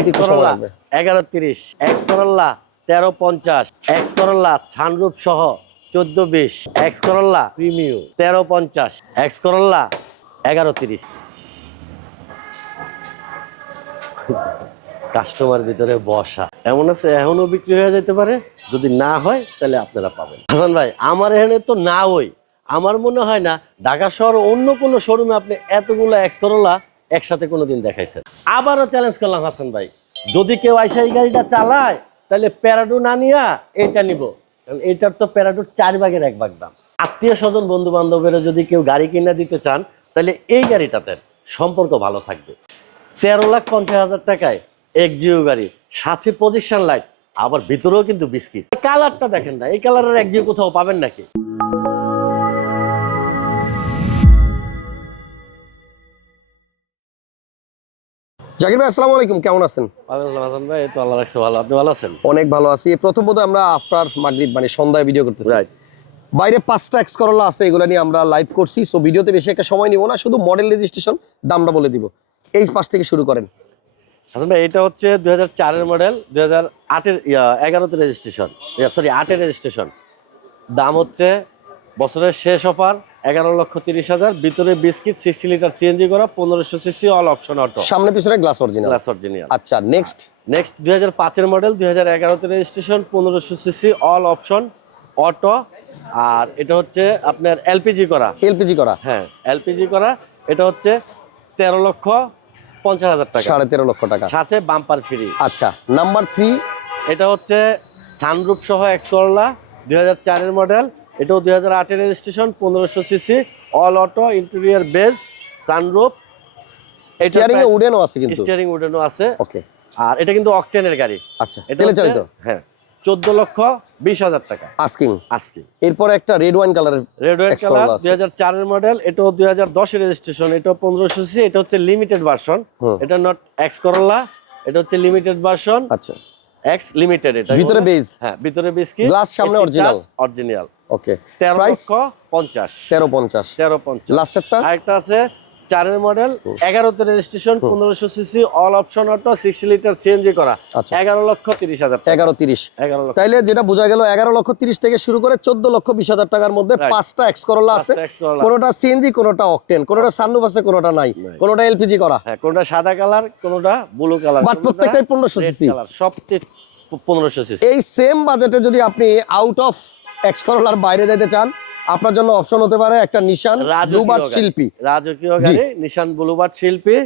X করল্লা এগারো তিরিশ x করল্লা তেরো পঞ্চাশ এক্স করল্লা ছানরূপ সহ চোদ্দ বিশ এক্স করল্লা প্রিমিউ তেরো পঞ্চাশ এক্স করল্লা এগারো তিরিশ। কাস্টমার ভিতরে বসা। এমন আছে এখনও বিক্রি হয়ে যেতে পারে? যদি না হয় তাহলে আপনারা পাবেন। হাসান ভাই আমার এখানে তো না ওই। আমার মনে হয় না ঢাকা শহর অন্য কোনো শোরুমে আপনি এতগুলো এক্স করলা একসাথে কোনোদিন দেখাইছেন। আবারও চ্যালেঞ্জ করলাম হাসান ভাই। যদি কেউ আইসা এই গাড়িটা চালায়, তাহলে প্যারাডু না নিয়া এটা নিব। কারণ এটার তো প্যারাডুর চার ভাগের এক ভাগ দাম। আত্মীয় স্বজন বন্ধু বান্ধবেরা যদি কেউ গাড়ি কিনে দিতে চান, তাহলে এই গাড়িটাতে সম্পর্ক ভালো থাকবে। তেরো লাখ পঞ্চাশ হাজার টাকায় এক জিও গাড়ি, সাথে পজিশন লাইট আবার ভিতরেও কিন্তু বিস্কিট। কালারটা দেখেন না এই কালারের এক জিও কোথাও পাবেন নাকি? জাকির ভাই আসসালামু আলাইকুম। কেমন আছেন? ভাই তো আল্লাহ রাখছে ভালো। আপনি ভালো আছেন? অনেক ভালো আছি। প্রথম বোধহয় আমরা আফটার মাগরিব মানে সন্ধ্যায় ভিডিও করতেছি। বাইরে পাঁচটা এক্স করলা আছে এগুলো নিয়ে আমরা লাইভ করছি। সো ভিডিওতে বেশি একটা সময় নিব না শুধু মডেল রেজিস্ট্রেশন দামটা বলে দিব। এই পাশ থেকে শুরু করেন। হাসান ভাই এটা হচ্ছে দুই হাজার চারের মডেল দুই হাজার আটের এগারোতে রেজিস্ট্রেশন সরি আটের রেজিস্ট্রেশন দাম হচ্ছে বছরের শেষ অফার এগারো লক্ষ তিরিশ হাজার ভিতরে বিস্কিট সিক্সটি লিটার সিএনজি করা পনেরোশো সিসি অল অপশন অটো সামনে পিছনে গ্লাস অরিজিনাল গ্লাস অরিজিনাল আচ্ছা নেক্সট নেক্সট দুই হাজার পাঁচের মডেল দুই হাজার এগারোতে রেজিস্ট্রেশন পনেরোশো সিসি অল অপশন অটো আর এটা হচ্ছে আপনার এলপিজি করা। এলপিজি করা। হ্যাঁ এলপিজি করা এটা হচ্ছে তেরো লক্ষ পঞ্চাশ হাজার টাকা। সাড়ে তেরো লক্ষ টাকা। সাথে বাম্পার ফ্রি আচ্ছা নাম্বার থ্রি এটা হচ্ছে সানরুপ সহ এক্স করলা দুই হাজার চারের মডেল এটাও দুই হাজার আটের রেজিস্ট্রেশন পনেরোশো CC all auto interior base steering এ উডেনও আছে কিন্তু। স্টিয়ারিং উডেনও আছে। ওকে আর এটা কিন্তু অকটেনের গাড়ি। আচ্ছা এটা তেলে চালিত? হ্যাঁ চোদ্দ লক্ষ বিশ হাজার টাকা। আস্কিং আজকে এরপর একটা রেড ওয়াইন কালারের রেড Corolla কালার মডেল এটাও দুই হাজার দশের রেজিস্ট্রেশন এটাও পনেরোশো সিসি এটা হচ্ছে লিমিটেড ভার্সন এটা নট এক্স করলা এটা হচ্ছে লিমিটেড ভার্সন আচ্ছা। এক্স লিমিটেড এটা ভিতরে বেজ হ্যাঁ ভিতরে বিস্কিট গ্লাস সামনে অরিজিনাল অরিজিনাল ওকে তেরো? লক্ষ পঞ্চাশ। তেরো পঞ্চাশ। তেরো পঞ্চাশ। লাস্টেরটা? আরেকটা আছে চারের মডেল। এগারোতে রেজিস্ট্রেশন। পনেরোশো CC all option auto sixty litre CNG করা। আচ্ছা। এগারো লক্ষ তিরিশ হাজার। এগারো তিরিশ। এগারো লক্ষ। তাইলে যেটা বোঝা গেল এগারো লক্ষ তিরিশ থেকে শুরু করে চোদ্দ লক্ষ বিশ হাজার টাকার মধ্যে পাঁচটা এক্স করলা আছে। কোনোটা সিএনজি কোনোটা অকটেন কোনোটা সানরুফ আছে কোনোটা নাই। কোনোটা এলপিজি করা। হ্যাঁ কোনটা সাদা কালার কোনটা ব্লু কালার বাট প্রত্যেকটাই পনেরোশো সিসি কালার সব পনেরোশো সিসি এই সেম বাজেটে যদি আপনি আউট অফ এক্স করলার বাইরে যেতে চান আপনার জন্য অপশন হতে পারে একটা নিশান ব্লুবার্ড শিল্পী। রাজকীয় গাড়ি নিশান বুলুবার্ড শিল্পী।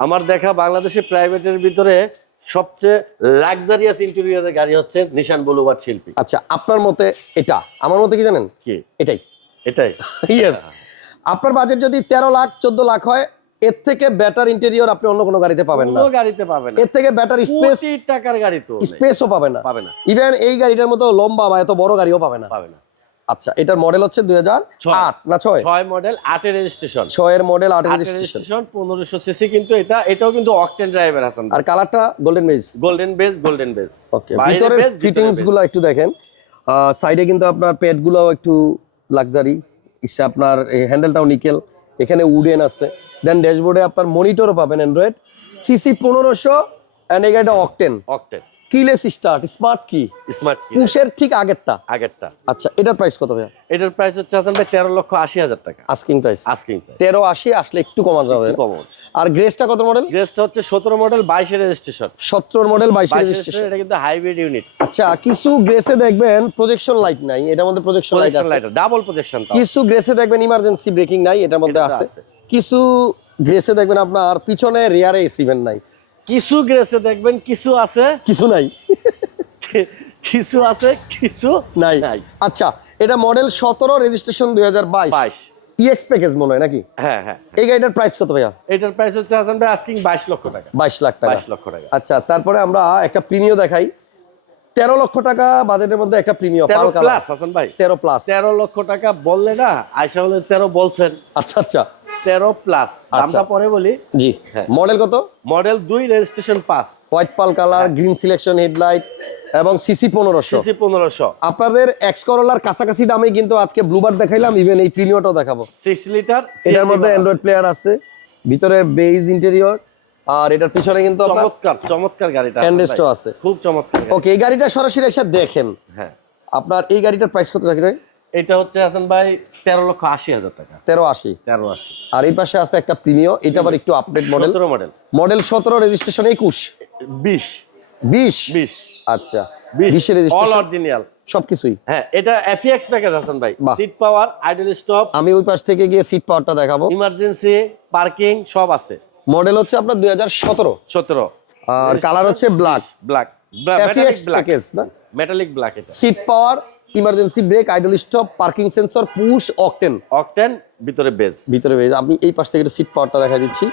আমার দেখা বাংলাদেশে প্রাইভেটের ভিতরে সবচেয়ে লাক্সারিয়াস ইন্টেরিয়রের গাড়ি হচ্ছে নিশান বুলুবার্ড শিল্পী। আচ্ছা আপনার মতে এটা? আমার মতে কি জানেন? কি? এটাই। এটাই। ইয়েস আপনার বাজেট যদি তেরো লাখ চোদ্দ লাখ হয় এর থেকে বেটার ইন্টেরিয়র আপনি অন্য কোনো গাড়িতে পাবেন না। গাড়িতে পাবেন এর থেকে বেটার স্পেস টাকার গাড়ি তো স্পেসও পাবেন না। পাবে না। ইভেন এই গাড়িটার মতো লম্বা বা এত বড় গাড়িও পাবে না। পাবে না। আচ্ছা এটার মডেল হচ্ছে দুই হাজার। আট না ছয়? ছয় মডেল আটের রেজিস্ট্রেশন ছয়ের মডেল আট আটের রেজিস্ট্রেশন পনেরোশো সিসি কিন্তু এটা এটাও কিন্তু অকটেন ড্রাইভার হাসান আর কালারটা গোল্ডেন মেজ golden base golden base okay ভিতরের ফিটিংসগুলো একটু দেখেন। সাইডে কিন্তু আপনার পেডগুলো একটু লাক্সারি ইসে আপনার হ্যান্ডেলটাও নিকেল। এখানে উডেন আছে। দেন ড্যাশবোর্ডে আপনার মনিটরও পাবেন অ্যান্ড্রয়েড সিসি পনেরোশো অ্যান্ড গাড়িটা octane octane keyless start smart key smart key পুশের ঠিক আগেরটা। আগেরটা। আচ্ছা এটার প্রাইস কত ভাইয়া? এটার প্রাইস হচ্ছে হাসান ভাই তেরো লক্ষ আশি হাজার টাকা। আস্কিং প্রাইস আস্কিং তেরো আশি আসলে একটু কমা যাবে। কমন আর গ্রেসটা কত মডেল গ্রেসটা হচ্ছে সতেরো মডেল বাইশের রেজিস্ট্রেশন সতেরো মডেল বাইশ বাইশের রেজিস্ট্রেশন এটা কিন্তু হাইব্রিড ইউনিট আচ্ছা কিছু গ্রেসে দেখবেন প্রজেকশন লাইট নাই এটার মধ্যে প্রজেকশন লাইট আছে। ডাবল প্রজেকশন কিছু গ্রেসে দেখবেন ইমার্জেন্সি ব্রেকিং নাই এটার মধ্যে আছে। কিছু গ্রেসে দেখবেন আপনার পিছনে রেয়ারে এসি ভেন নাই। কিছু গ্রেসে দেখবেন কিছু আছে? কিছু নাই। কিছু আছে কিছু নাই। নাই। আচ্ছা এটা মডেল সতেরো রেজিস্ট্রেশন দুই হাজার বাইশ। ইএক্স প্যাকেজ মনে হয় নাকি? হ্যাঁ হ্যাঁ। এই গাড়িটার প্রাইস কত ভাইয়া? এটার প্রাইস হচ্ছে হাসান ভাই আস্কিং বাইশ লক্ষ টাকা। বাইশ লাখ টাকা। বাইশ লক্ষ টাকা। আচ্ছা তারপরে আমরা একটা প্রিমিয় দেখাই। তেরো লক্ষ টাকা বাজেটের মধ্যে একটা প্রিমিয় তেরো প্লাস হাসান ভাই। তেরো প্লাস তেরো লক্ষ টাকা বললে না আয়সা হলে তেরো বলছেন। আচ্ছা আচ্ছা। তেরো প্লাস। দামটা আচ্ছা। পরে বলি। জি। হ্যাঁ। মডেল কত? মডেল দুই registration pass white pearl colour. Green selection headlight এবং সিসি পনেরোশো। সিসি পনেরোশো। আপনাদের এক্স করোলার কাছাকাছি দামে কিন্তু আজকে ব্লুবার দেখাইলাম ইভেন এই প্রিমিয়টাও দেখাবো। সিক্স লিটার এটার মধ্যে অ্যান্ড্রয়েড প্লেয়ার আছে। ভিতরে বেজ ইন্টেরিয়র আর এটার পিছনে কিন্তু চমৎকার চমৎকার গাড়িটা হাসান আছে। খুব চমৎকার ওকে এই গাড়িটা সরাসরি এসে দেখেন। হ্যাঁ। আপনার এই গাড়িটার প্রাইস কত জাকির ভাই? এটা হচ্ছে হাসান ভাই তেরো লক্ষ আশি হাজার টাকা। তেরো আশি। তেরো আশি। আর এই পাশে আছে একটা প্রিমিয় এটা আবার একটু আপডেট মডেল মডেল মডেল সতেরো রেজিস্ট্রেশন একুশ? বিশ। বিশ? বিশ। আচ্ছা। বিশ। বিশের অল রেজিস্ট্রেশন অরিজিনাল সবকিছুই? হ্যাঁ এটা এফিএক্স প্যাকেজ হাসান ভাই। সিট পাওয়ার আইডল স্টপ আমি ওই পাশ থেকে গিয়ে সিট পাওয়ারটা দেখাবো। ইমার্জেন্সি পার্কিং সব আছে। মডেল হচ্ছে আপনার দুই হাজার সতেরো। সতেরো। আর কালার হচ্ছে ব্ল্যাক ব্ল্যাক এফিএক্স প্যাকেজ না? মেটালিক ব্ল্যাক এটা। Seat power emergency brake idle stop parking sensor push octane octane ভিতরে বেজ ভিতরে বেজ আমি এই পাশ থেকে সিট পাওয়ারটা দেখা দিচ্ছি।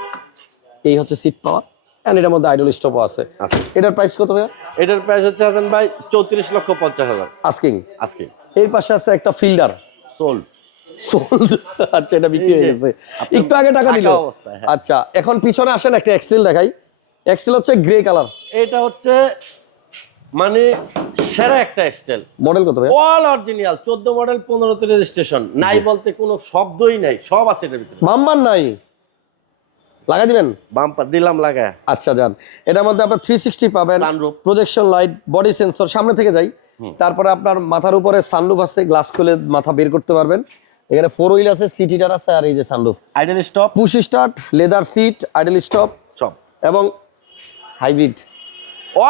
এই হচ্ছে সিট পাওয়ার এন্ড এটার মধ্যে আইডল স্টপও আছে। আছে। এটার প্রাইস কত ভাইয়া? এটার প্রাইস হচ্ছে হাসান ভাই চৌত্রিশ লক্ষ পঞ্চাশ হাজার। আস্কিং আজকে এর পাশে আছে একটা ফিল্ডার সোল্ড সোল্ড আচ্ছা এটা বিক্রি হয়ে গেছে। একটু আগে টাকা দিল। হ্যাঁ। আচ্ছা এখন পিছনে আসেন একটা এক্সেল দেখাই। এক্সেল হচ্ছে গ্রে কালার এটা হচ্ছে মানে সেরা একটা এক্সটেল মডেল কত ভাই অল অরিজিনাল চোদ্দ মডেল পনেরোতে রেজিস্ট্রেশন নাই বলতে কোনো শব্দই নাই সব আছে এটার ভিতরে। বাম্বার নাই? লাগাই দিবেন? বাম্পার দিলাম লাগায় আচ্ছা যান। এটার মধ্যে আপনার থ্রি সিক্সটি পাবেন। Sunroof projection light body sensor সামনে থেকে যাই। তারপরে আপনার মাথার উপরে সানরুফ আছে গ্লাস খুলে মাথা বের করতে পারবেন। এখানে ফোর হুইল আছে সিট হিটার আছে আর এই যে sunroof idle stop push start leather seat idle stop সব এবং হাইব্রিড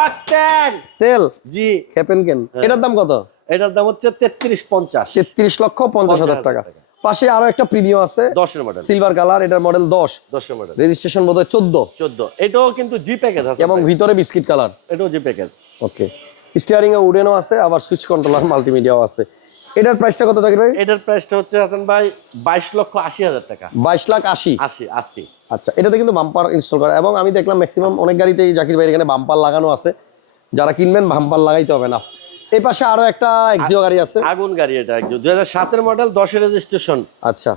অকটেন তেল? জি। খেপেন কেন? হ্যাঁ। এটার দাম কত? এটার দাম হচ্ছে তেত্রিশ পঞ্চাশ। তেত্রিশ লক্ষ পঞ্চাশ হাজার টাকা। পাশে আরও একটা প্রিমিয়াম আছে দশের মডেল সিলভার কালার এটার মডেল দশ। দশের মডেল রেজিস্ট্রেশন বোধ হয় চোদ্দ। চোদ্দ। এটাও কিন্তু জি প্যাকেজ আছে এবং ভিতরে বিস্কিট কালার। এটাও জি প্যাকেজ ওকে। স্টিয়ারিং এ উডেনও আছে আবার সুইচ কন্ট্রোলার মাল্টিমিডিয়াও আছে। এটার প্রাইসটা কত থাকবে ভাই? এটার প্রাইসটা হচ্ছে হাসান ভাই বাইশ লক্ষ আশি হাজার টাকা। বাইশ লাখ আশি। আশি আশি। আচ্ছা এটাতে কিন্তু বাম্পার ইনস্টল করা। এবং আমি দেখলাম ম্যাক্সিমাম অনেক গাড়িতেই জাকির ভাইয়ের এখানে বাম্পার লাগানো আছে। যারা কিনবেন বাম্পার লাগাইতে হবে না। এই পাশে আরও একটা এক্সিও গাড়ি আছে। আগুন গাড়ি এটা একদম দুই হাজার সাতের মডেল দশের রেজিস্ট্রেশন আচ্ছা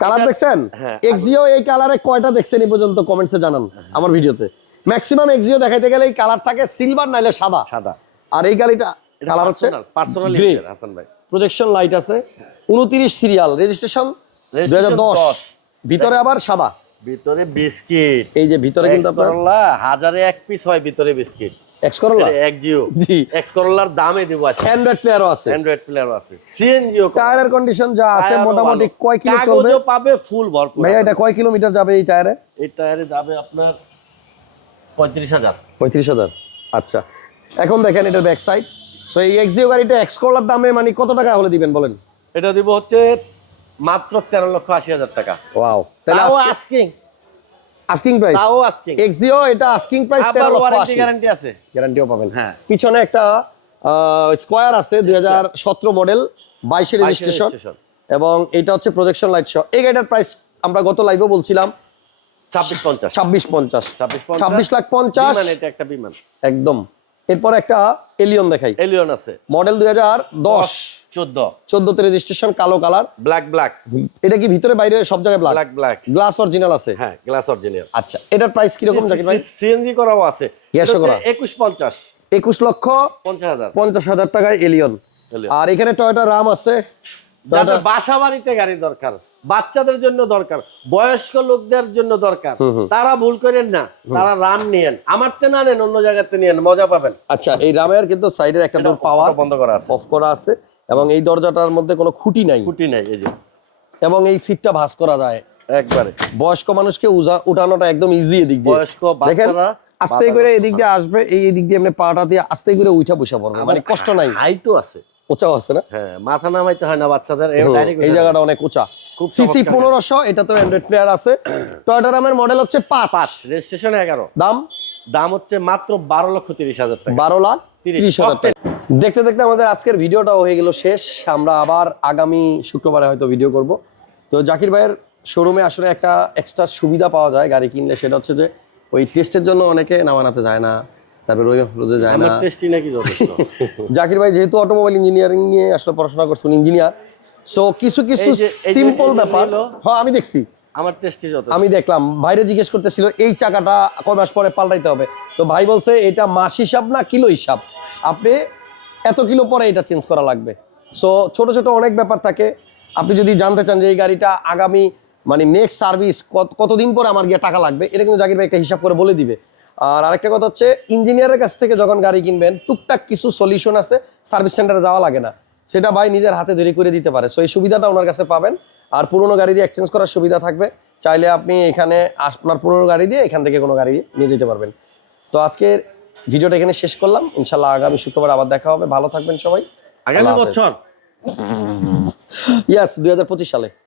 কালার দেখছেন? হ্যাঁ, এক্সিও এই কালারে কয়টা দেখছেন এই পর্যন্ত কমেন্টসে জানান আমার ভিডিওতে। ম্যাক্সিমাম এক্সিও দেখাইতে গেলে এই কালার থাকে সিলভার নাইলে সাদা। সাদা। আর এই গাড়িটা কালার হচ্ছে পার্সোনাল। হাসান ভাই। প্রজেকশন লাইট আছে। উনত্রিশ সিরিয়াল রেজিস্ট্রেশন দুই হাজার দশ। ভিতরে আবার সাদা। ভিতরে বিস্কিট। এই যে ভিতরে কিন্তু আপনার হাজারে এক পিস হয় ভিতরে বিস্কিট। এক্স করলা এক জিও। জি। এক্স করলার দামে দিব আছে। অ্যান্ড্রয়েড প্লেয়ারও আছে। অ্যান্ড্রয়েড প্লেয়ারও আছে সিএনজিও টায়ারের কন্ডিশন যা আছে মোটামুটি কয় কিলো চলবে? পাবে ফুল ভরপুর ভাইয়া এটা কয় কিলোমিটার যাবে এই টায়ারে এই টায়ারে যাবে আপনার পঁয়ত্রিশ হাজার। পঁয়ত্রিশ হাজার। আচ্ছা। এখন দেখেন এটার ব্যাক সাইড সো এই এক্সিও গাড়িটা এক্স করলার দামে মানে কত টাকা হলে দিবেন বলেন? এটা দিব হচ্ছে মাত্র তেরো লক্ষ আশি হাজার টাকা। ওয়াও তাহলে আস্কিং আস্কিং প্রাইস তাও আস্কিং এক্সিও এটা আস্কিং প্রাইস তেরো আবার লক্ষ ওয়ারেন্টি আশি। গ্যারান্টি আছে। গ্যারান্টিও পাবেন। হ্যাঁ। পিছনে একটা স্কোয়ার আছে দুই হাজার সতেরো মডেল বাইশে রেজিস্ট্রেশন রেজিস্ট্রেশন এবং এটা হচ্ছে প্রজেকশন লাইট সহ এই গাড়িটার প্রাইস আমরা গত লাইভে বলছিলাম ছাব্বিশ পঞ্চাশ। ছাব্বিশ পঞ্চাশ। ছাব্বিশ ছাব্বিশ লাখ পঞ্চাশ। বিমান এটা একটা বিমান। একদম। এরপর একটা এলিয়ন দেখাই। এলিয়ন আছে। মডেল দুই হাজার দশ। চোদ্দ। চোদ্দতে রেজিস্ট্রেশন কালো কালার ব্ল্যাক ব্ল্যাক এটা কি ভিতরে বাইরে সব জায়গায় black black black glass original আছে? হ্যাঁ গ্লাস অরিজিনাল আচ্ছা এটার প্রাইস কীরকম জাকির ভাই? সিএনজি করাও আছে। গ্যাসও করা। একুশ পঞ্চাশ। একুশ লক্ষ পঞ্চাশ হাজার। পঞ্চাশ হাজার টাকায় এলিয়ন আর এখানে টয়টা রাম আছে। বাসা বাড়িতে গাড়ি দরকার বাচ্চাদের জন্য দরকার বয়স্ক লোকদের জন্য দরকার। তারা ভুল করেন না তারা রাম নিয়েন। আমার তে না নেন অন্য জায়গাতে নিয়েন মজা পাবেন। আচ্ছা এই রামের কিন্তু সাইডের একটা ডোর পাওয়ার বন্ধ করা আছে। অফ করা আছে। এবং এই দরজাটার মধ্যে কোনো খুঁটি নাই। খুঁটি নাই এই যে। এবং এই সিটটা ভাঁজ করা যায়। একবারে। বয়স্ক মানুষকে উঠানোটা একদম ইজি এদিক দিয়ে। বয়স্ক দেখেন বাচ্চারা আস্তে করে এদিক দিয়ে আসবে এই এদিক দিয়ে আপনি পাটা দিয়ে আস্তে করে উঠা বসে পড়বে। মানে কষ্ট নাই। হাইটও আছে। উঁচাও আছে না? হ্যাঁ মাথা নামাইতে হয় না বাচ্চাদের এই জায়গাটা অনেক উঁচা। সিসি পনেরোশো এটা তো অ্যান্ড্রয়েড প্লেয়ার আছে। টয়টা রামের মডেল হচ্ছে পাঁচ। পাঁচ রেজিস্ট্রেশন এগারো। দাম? দাম হচ্ছে মাত্র বারো লক্ষ তিরিশ হাজার টাকা। বারো লাখ। তিরিশ হাজার টাকা। দেখতে দেখতে আমাদের আজকের ভিডিওটা হয়ে গেল শেষ। আমরা আবার আগামী শুক্রবারে হয়তো ভিডিও করব। তো জাকির ভাইয়ের শোরুমে আসলে একটা এক্সট্রা সুবিধা পাওয়া যায় গাড়ি কিনলে সেটা হচ্ছে যে ওই টেস্টের জন্য অনেকে নামানাতে যায় না তারপরে ওই রোজে যায় না। আমার টেস্টি নাকি যথেষ্ট? জাকির ভাই যেহেতু অটোমোবাইল ইঞ্জিনিয়ারিং নিয়ে আসলে পড়াশোনা করছেন ইঞ্জিনিয়ার সো কিছু কিছু সিম্পল ব্যাপার। হ্যাঁ আমি দেখছি। আমার টেস্টি যথেষ্ট। আমি দেখলাম। ভাইরে জিজ্ঞেস করতেছিল এই চাকাটা কয় মাস পরে পাল্টাইতে হবে? তো ভাই বলছে এটা মাস হিসাব না কিলো হিসাব? আপনি এত কিলো পরে এটা চেঞ্জ করা লাগবে। সো ছোট ছোট অনেক ব্যাপার থাকে। আপনি যদি জানতে চান যে এই গাড়িটা আগামী মানে নেক্সট সার্ভিস কত, কতদিন পরে আমার গিয়ে টাকা লাগবে, এটা কিন্তু জাকির ভাই একটা হিসাব করে বলে দিবে। আর আরেকটা কথা হচ্ছে ইঞ্জিনিয়ারের কাছ থেকে যখন গাড়ি কিনবেন, টুকটাক কিছু সলিউশন আছে সার্ভিস সেন্টারে যাওয়া লাগে না। সেটা ভাই নিজের হাতে তৈরি করে দিতে পারে। সো এই সুবিধাটা ওনার কাছে পাবেন। আর পুরোনো গাড়ি দিয়ে এক্সচেঞ্জ করার সুবিধা থাকবে। চাইলে আপনি এখানে আপনার পুরোনো গাড়ি দিয়ে এখান থেকে কোনো গাড়ি নিয়ে যেতে পারবেন। তো আজকের ভিডিওটা এখানে শেষ করলাম। ইনশাল্লাহ আগামী শুক্রবার আবার দেখা হবে। ভালো থাকবেন সবাই। আগামী। বছর। ইয়াস দুই হাজার পঁচিশ সালে।